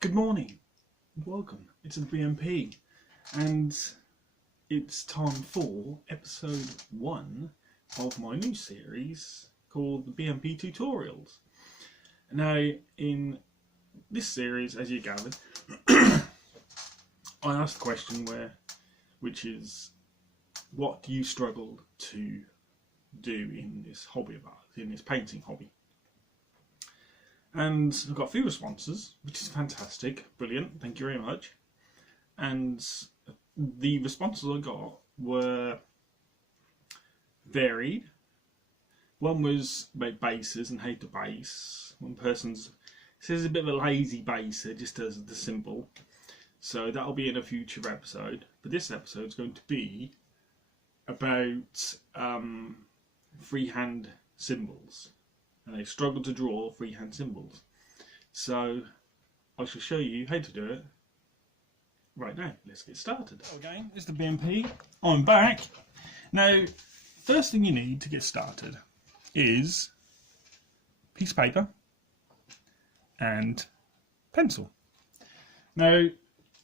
Good morning, welcome. It's the BMP, and it's time for episode 1 of my new series called the BMP Tutorials. Now, in this series, as you gathered, I asked the question which is, what do you struggle to do in this hobby of ours, in this painting hobby? And I've got a few responses, which is fantastic, brilliant, thank you very much. And the responses I got were varied. One was about bases and how to base. One person says a bit of a lazy baser, just does the simple. So that'll be in a future episode. But this episode is going to be about freehand symbols. And they struggle to draw freehand symbols. So I shall show you how to do it right now. Let's get started. Again, it's the BMP. I'm back. Now, first thing you need to get started is a piece of paper and pencil. Now,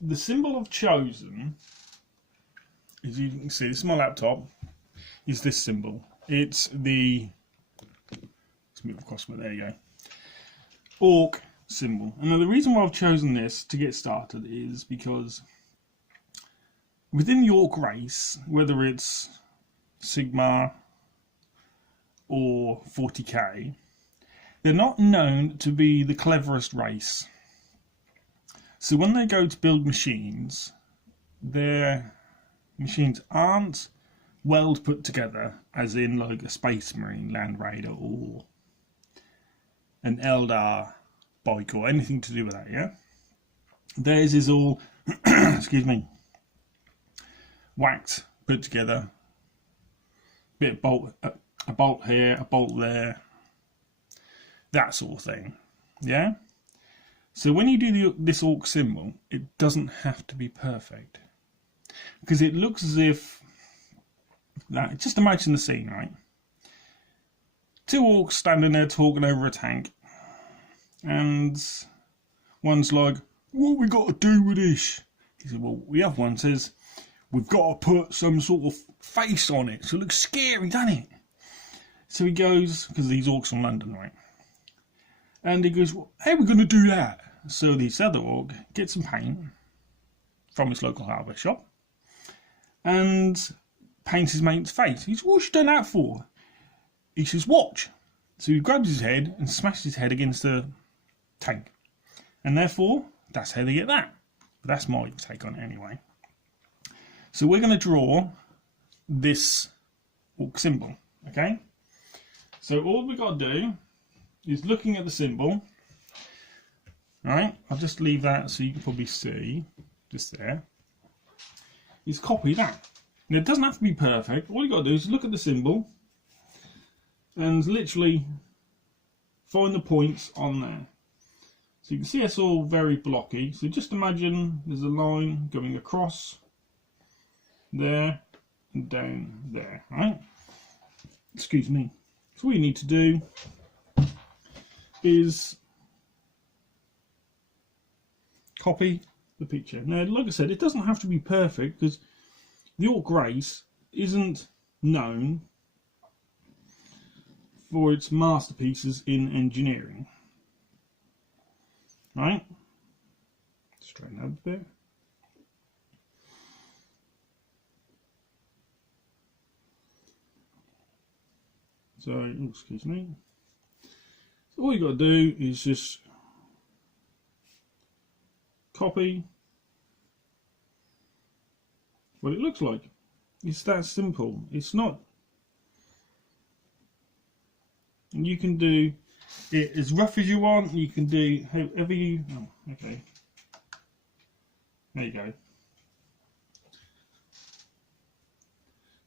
the symbol I've chosen, as you can see, this is my laptop, is this symbol. It's the move across, but there you go. Orc symbol. And the reason why I've chosen this to get started is because within the orc race, whether it's Sigma or 40k, they're not known to be the cleverest race. So when they go to build machines, their machines aren't well put together, as in like a Space Marine, Land Raider, or an Eldar bike or anything to do with that, yeah? Theirs is all, excuse me, whacked, put together, bit of bolt, a bolt here, a bolt there, that sort of thing, yeah? So when you do this orc symbol, it doesn't have to be perfect, because it looks as if, just imagine the scene, right? Two orcs standing there talking over a tank, and one's like, what we got to do with this? He said, well, the other one says, we've got to put some sort of face on it so it looks scary, doesn't it? So he goes, because these orcs from London, right? And he goes, well, how are we going to do that? So this other orc gets some paint from his local hardware shop and paints his mate's face. He says, what's you done that for? He says, watch. So he grabs his head and smashes his head against the tank. And therefore, that's how they get that. But that's my take on it anyway. So we're going to draw this orc symbol, okay? So all we've got to do is looking at the symbol. Alright, I'll just leave that so you can probably see, just there. Is copy that. Now it doesn't have to be perfect. All you've got to do is look at the symbol and literally find the points on there. So you can see it's all very blocky. So just imagine there's a line going across there and down there, right? Excuse me. So what you need to do is copy the picture. Now, like I said, it doesn't have to be perfect because the orc race isn't known for its masterpieces in engineering. Right? Straighten out a bit. So, excuse me. So all you got to do is just copy what it looks like. It's that simple. It's not. And you can do it as rough as you want. You can do however you. Oh, okay. There you go.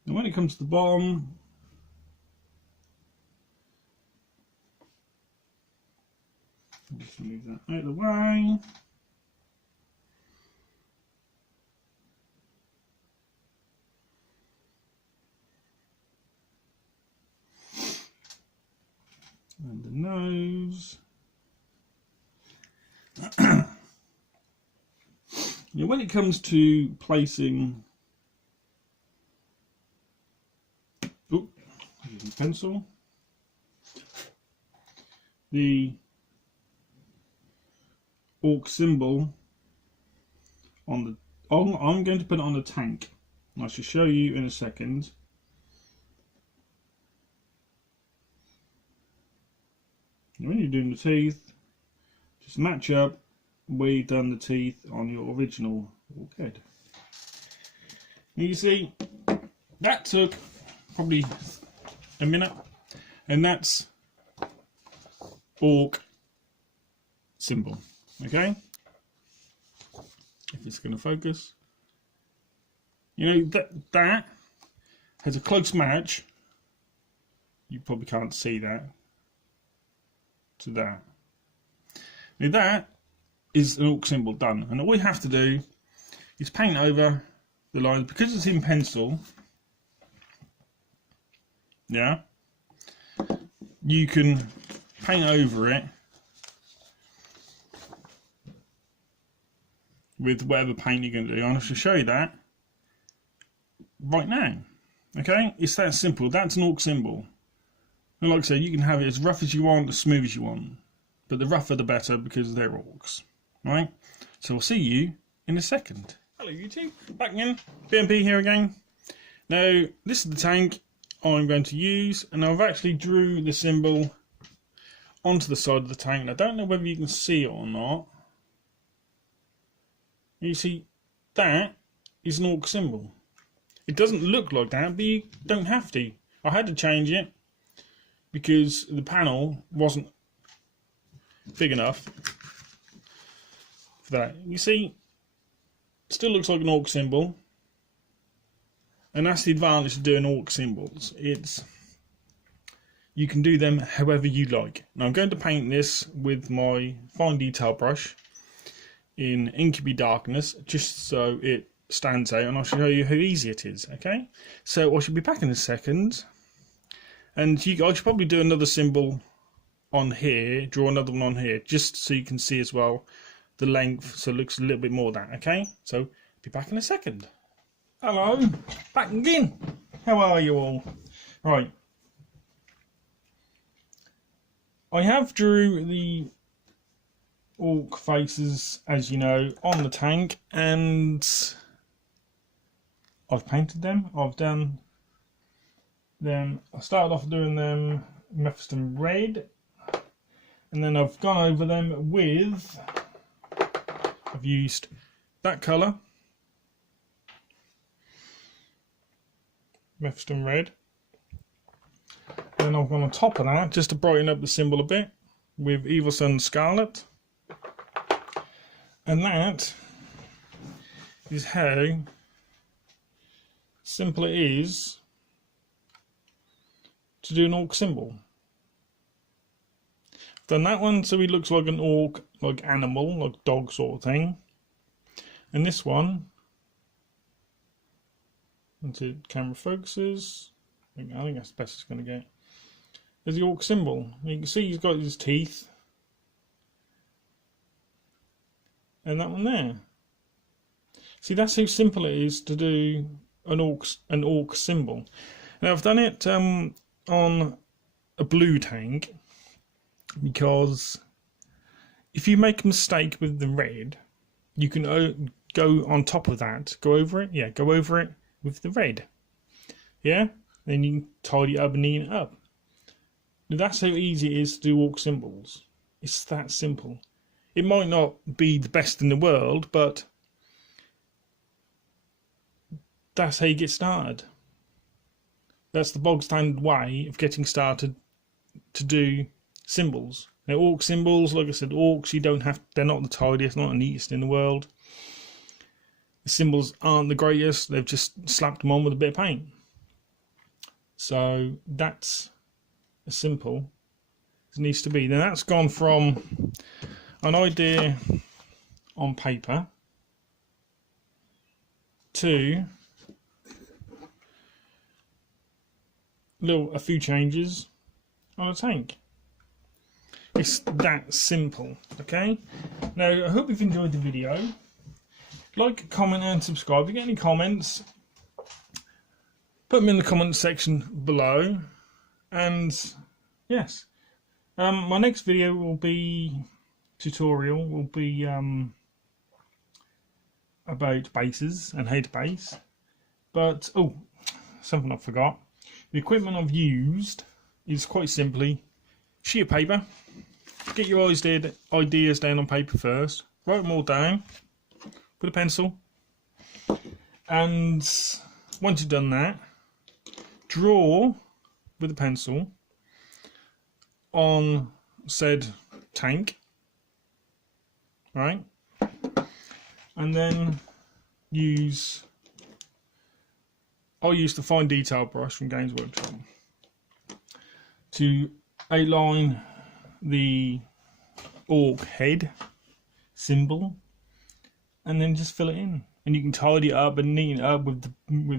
And when it comes to the bottom, I'll just move that out of the way. And the nose. when it comes to placing, pencil, the orc symbol on the, I'm going to put it on the tank. I shall show you in a second. When you're doing the teeth, just match up where you've done the teeth on your original orc head. You see, that took probably a minute, and that's orc symbol. Okay, if it's going to focus, you know that has a close match. You probably can't see that to that. Now that is an orc symbol done, and all we have to do is paint over the lines because it's in pencil. Yeah, you can paint over it with whatever paint you're going to do. And I shall show you that right now. Okay, it's that simple. That's an orc symbol. And like I said, you can have it as rough as you want, as smooth as you want. But the rougher the better because they're orcs. Right? So I'll see you in a second. Hello YouTube, back again. BMP here again. Now, this is the tank I'm going to use. And I've actually drew the symbol onto the side of the tank. I don't know whether you can see it or not. You see, that is an orc symbol. It doesn't look like that, but you don't have to. I had to change it because the panel wasn't big enough for that. You see, it still looks like an orc symbol, and that's the advantage of doing orc symbols. You can do them however you like. Now I'm going to paint this with my fine detail brush in Incubi Darkness, just so it stands out, and I'll show you how easy it is. Okay, so I should be back in a second, and I should probably do another symbol on here, draw another one on here, just so you can see as well the length, so it looks a little bit more of that. Okay, so be back in a second. Hello, back again. How are you all? Right, I have drew the orc faces, as you know, on the tank, and I've painted them. I've done them. I started off doing them Mephiston red, and then I've gone over them with, I've used that colour, Mephiston red, and then I've gone on top of that just to brighten up the symbol a bit with Evil Sun Scarlet. And that is how simple it is to do an orc symbol. I've done that one so he looks like an orc, like animal, like dog sort of thing. And this one, until camera focuses, I think that's the best it's going to get, is the orc symbol. You can see he's got his teeth. And that one there. See, that's how simple it is to do an orc symbol. Now I've done it on a blue tank because if you make a mistake with the red, you can go on top of that, go over it. Yeah, go over it with the red. Yeah, then you can tidy it up and neaten it up. Now that's how easy it is to do orc symbols. It's that simple. It might not be the best in the world, but that's how you get started. That's the bog standard way of getting started to do symbols. Now, orc symbols, like I said, orcs, they're not the tidiest, not the neatest in the world. The symbols aren't the greatest, they've just slapped them on with a bit of paint. So that's as simple as it needs to be. Now that's gone from an idea on paper to a few changes on a tank. It's that simple. Okay, now I hope you've enjoyed the video. like, comment and subscribe. If you get any comments, put them in the comment section below. And yes, my next video will be about bases and how to base. But oh, something I forgot. The equipment I've used is quite simply sheet of paper. Get your ideas down on paper first. Write them all down with a pencil. And once you've done that, draw with a pencil on said tank, right? And then I'll use the fine detail brush from Games Workshop to outline the orc head symbol, and then just fill it in. And you can tidy it up and neaten it up with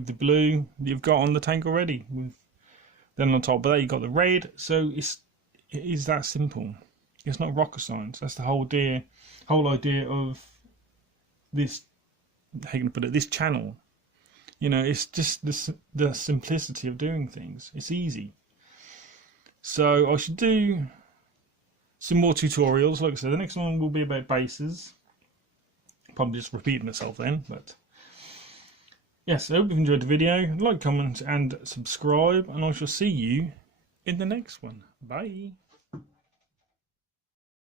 the blue that you've got on the tank already. Then on top of that, you've got the red. So it is that simple. It's not rocket science. That's the whole idea of this. How can I put it? This channel. You know, it's just the simplicity of doing things. It's easy. So I should do some more tutorials. Like I said, the next one will be about bases. Probably just repeating myself then, but yes, I hope you've enjoyed the video. Like, comment and subscribe, and I shall see you in the next one. Bye.